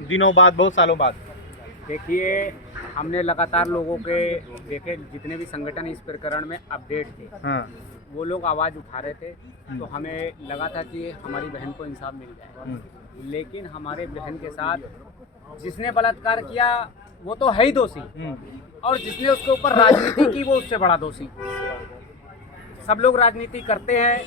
दिनों बाद, बहुत सालों बाद? देखिए, हमने लगातार लोगों के देखे, जितने भी संगठन इस प्रकरण में अपडेट थे, हाँ। वो लोग आवाज़ उठा रहे थे। तो हमें लगा था कि हमारी बहन को इंसाफ मिल जाएगा, लेकिन हमारे बहन के साथ जिसने बलात्कार किया वो तो है ही दोषी, और जिसने उसके ऊपर राजनीति की वो उससे बड़ा दोषी। सब लोग राजनीति करते हैं,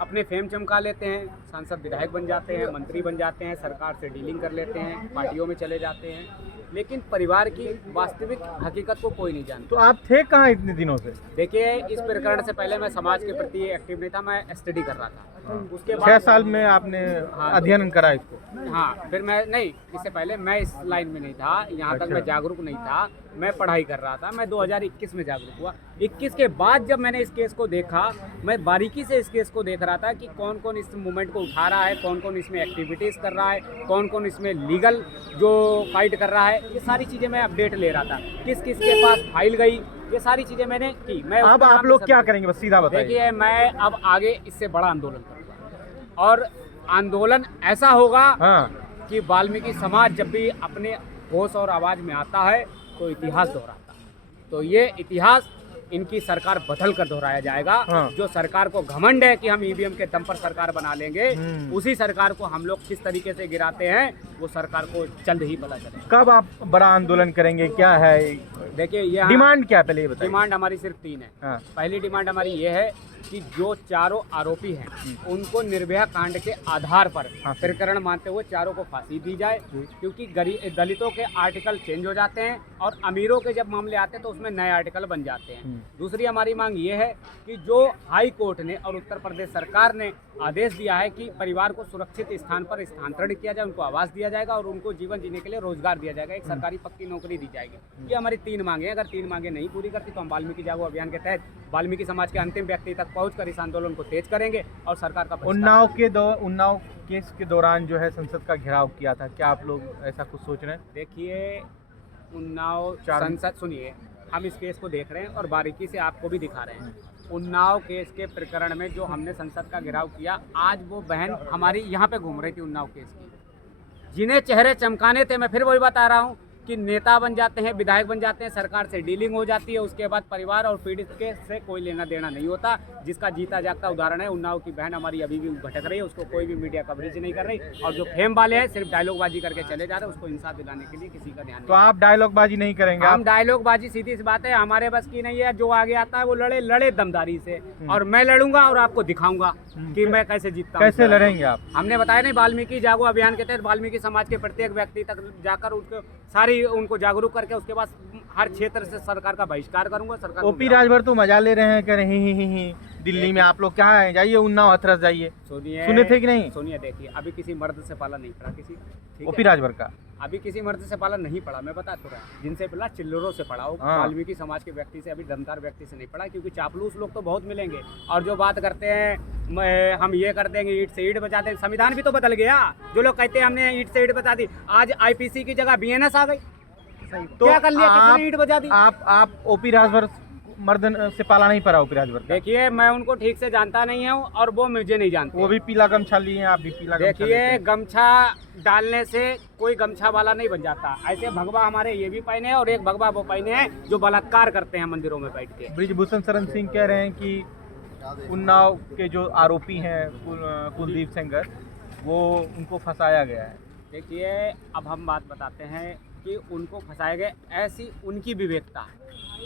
अपने फेम चमका लेते हैं, सांसद विधायक बन जाते हैं, मंत्री बन जाते हैं, सरकार से डीलिंग कर लेते हैं, पार्टियों में चले जाते हैं, लेकिन परिवार की वास्तविक हकीकत को कोई नहीं जानता। तो आप थे कहाँ इतने दिनों से? देखिए, इस प्रकरण से पहले मैं समाज के प्रति एक्टिव नहीं था, मैं स्टडी कर रहा था। उसके 6 साल में आपने अध्ययन करा इसको? हाँ, फिर मैं नहीं, इससे पहले मैं इस लाइन में नहीं था, यहाँ तक मैं जागरूक नहीं था, मैं पढ़ाई कर रहा था। मैं 2021 में जागरूक हुआ। 21 के बाद जब मैंने इस केस को देखा, मैं बारीकी से इस केस को देख रहा था कि कौन कौन इस मूवमेंट को उठा रहा है, कौन कौन इसमें एक्टिविटीज़ कर रहा है, कौन कौन इसमें लीगल जो फाइट कर रहा है, ये सारी चीज़ें मैं अपडेट ले रहा था। किस किस के पास फाइल गई, ये सारी चीज़ें मैंने की। मैं अब आप लोग क्या करेंगे, बस सीधा बताइए। देखिए, मैं अब आगे इससे बड़ा आंदोलन करूँगा, और आंदोलन ऐसा होगा कि वाल्मीकि समाज जब भी अपने होश और आवाज़ में आता है तो इतिहास दोहराता है। तो ये इतिहास इनकी सरकार बदल कर दोहराया जाएगा। जो सरकार को घमंड है कि हम ईवीएम के दम पर सरकार बना लेंगे, उसी सरकार को हम लोग किस तरीके से गिराते हैं वो सरकार को जल्द ही पता चलेगा। कब आप बड़ा आंदोलन करेंगे, क्या है? देखिए, ये डिमांड क्या है, पहले ये बताइए। डिमांड हमारी सिर्फ 3 है। पहली डिमांड हमारी ये है कि जो चारों आरोपी हैं उनको निर्भया कांड के आधार पर प्रकरण मानते हुए चारों को फांसी दी जाए, क्योंकि दलितों के आर्टिकल चेंज हो जाते हैं और अमीरों के जब मामले आते हैं तो उसमें नए आर्टिकल बन जाते हैं। दूसरी हमारी मांग ये है कि जो हाई कोर्ट ने और उत्तर प्रदेश सरकार ने आदेश दिया है कि परिवार को सुरक्षित स्थान पर स्थानांतरित किया जाए, उनको आवास दिया जाएगा और उनको जीवन जीने के लिए रोजगार दिया जाएगा, एक सरकारी पक्की नौकरी दी जाएगी। ये हमारी 3 मांगे हैं। अगर 3 मांगे नहीं पूरी करती तो हम वाल्मीकि जागो अभियान के तहत वाल्मीकि समाज के अंतिम व्यक्ति तक पहुंचकर इस आंदोलन को तेज करेंगे और सरकार का उन्नाव केस के दौरान जो है संसद का घेराव किया था, क्या आप लोग ऐसा कुछ सोच रहे हैं? देखिए, उन्नाव संसद, सुनिए, हम इस केस को देख रहे हैं और बारीकी से आपको भी दिखा रहे हैं। उन्नाव केस के प्रकरण में जो हमने संसद का घेराव किया, आज वो बहन हमारी यहाँ पे घूम रही थी उन्नाव केस की, जिन्हें चेहरे चमकाने थे। मैं फिर वही बता रहा हूँ कि नेता बन जाते हैं, विधायक बन जाते हैं, सरकार से डीलिंग हो जाती है, उसके बाद परिवार और पीड़ित के से कोई लेना देना नहीं होता। जिसका जीता जागता उदाहरण है उन्नाव की बहन हमारी अभी भी भटक रही है, उसको कोई भी मीडिया कवरेज नहीं कर रही, और जो फेम वाले हैं सिर्फ डायलॉगबाजी करके चले जा रहे हैं, उसको इंसाफ दिलाने के लिए किसी का ध्यान नहीं। तो आप डायलॉगबाजी नहीं करेंगे? हम डायलॉगबाजी, सीधी सी बात है, हमारे बस की नहीं है। जो आगे आता है वो लड़े दमदारी से, और मैं लड़ूंगा और आपको दिखाऊंगा कि मैं कैसे जीतता हूं। कैसे लड़ेंगे आप? हमने बताया नहीं, वाल्मीकि जागो अभियान के तहत वाल्मीकि समाज के प्रत्येक व्यक्ति तक जाकर उनको जागरूक करके उसके बाद हर क्षेत्र से सरकार का बहिष्कार करूंगा। सरकार ओपी राजभर तो मजा ले रहे हैं, कह रहे ही दिल्ली में। आप लोग कहाँ हैं? जाइए उन्नाव, हथरस जाइए। सुने थे कि नहीं? सुनिए, देखिए, अभी किसी मर्द से पाला नहीं पड़ा, किसी ओपी राजभर का अभी किसी मर्द से पाला नहीं पड़ा। मैं बता तो रहा, जिनसे पड़ा चिल्लरों से पड़ा हो। वाल्मीकि समाज के व्यक्ति से, अभी दमदार व्यक्ति से नहीं पड़ा, क्योंकि चापलूस लोग तो बहुत मिलेंगे और जो बात करते हैं हम ये कर देंगे, ईंट से ईंट बजा देंगे। संविधान भी तो बदल गया। जो लोग कहते हैं हमने ईंट से ईंट बजा दी, आज आईपीसी की जगह बीएनएस आ गई। तो क्या कर लिया, किसने ईंट बजा दी? आप ओपी राजभर मर्द से पाला नहीं पड़ा ओपी राजभर? देखिए, मैं उनको ठीक से जानता नहीं हूँ और वो मुझे नहीं जानते। वो भी पीला गमछा लिए हैं, आप भी पीला गमछा। देखिए, गमछा डालने से कोई गमछा वाला नहीं बन जाता। ऐसे भगवा हमारे ये भी पहने हैं और एक भगवा वो पहने हैं जो बलात्कार करते हैं मंदिरों में बैठ के। ब्रिजभूषण शरण सिंह कह रहे हैं कि उन्नाव के जो आरोपी हैं कुलदीप सेंगर, वो उनको फंसाया गया है। देखिए, अब हम बात बताते हैं कि उनको फंसाया गया, ऐसी उनकी विवेकता है,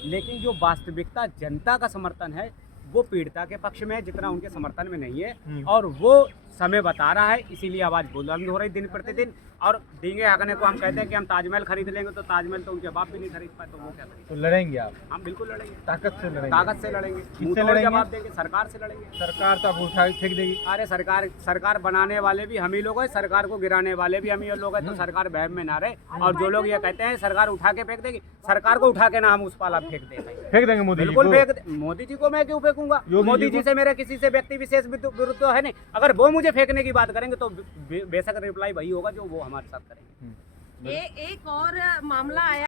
लेकिन जो वास्तविकता जनता का समर्थन है वो पीड़िता के पक्ष में है, जितना उनके समर्थन में नहीं है। और वो समय बता रहा है, इसीलिए आवाज़ बुलंद हो रही दिन प्रतिदिन। और डींगे हकने को हम कहते हैं कि हम ताजमहल खरीद लेंगे, तो ताजमहल तो उनके बाप भी नहीं खरीद पाए, तो वो क्या करेंगे? तो लड़ेंगे आप? हम बिल्कुल लड़ेंगे, ताकत से लड़ेंगे। ताकत से लड़ेंगे, किससे लड़ेंगे? जवाब देंगे, सरकार से लड़ेंगे। सरकार तो आप उठा फेंक देगी। अरे सरकार बनाने वाले भी हम ही लोग हैं, सरकार को गिराने वाले भी हम ही लोग हैं। तो सरकार बहम में ना रहे। और जो लोग ये कहते हैं सरकार उठा के फेंक देगी, सरकार को उठा के ना हम उस पाला फेंक देंगे। मोदी जी बिल्कुल मोदी जी को मैं क्यों फेंकूंगा? मोदी जी से मेरे किसी से व्यक्ति विशेष विरुद्ध है नहीं। अगर वो मुझे फेंकने की बात करेंगे तो बेशक रिप्लाई वही होगा जो वो हमारे साथ करेंगे। एक और मामला आया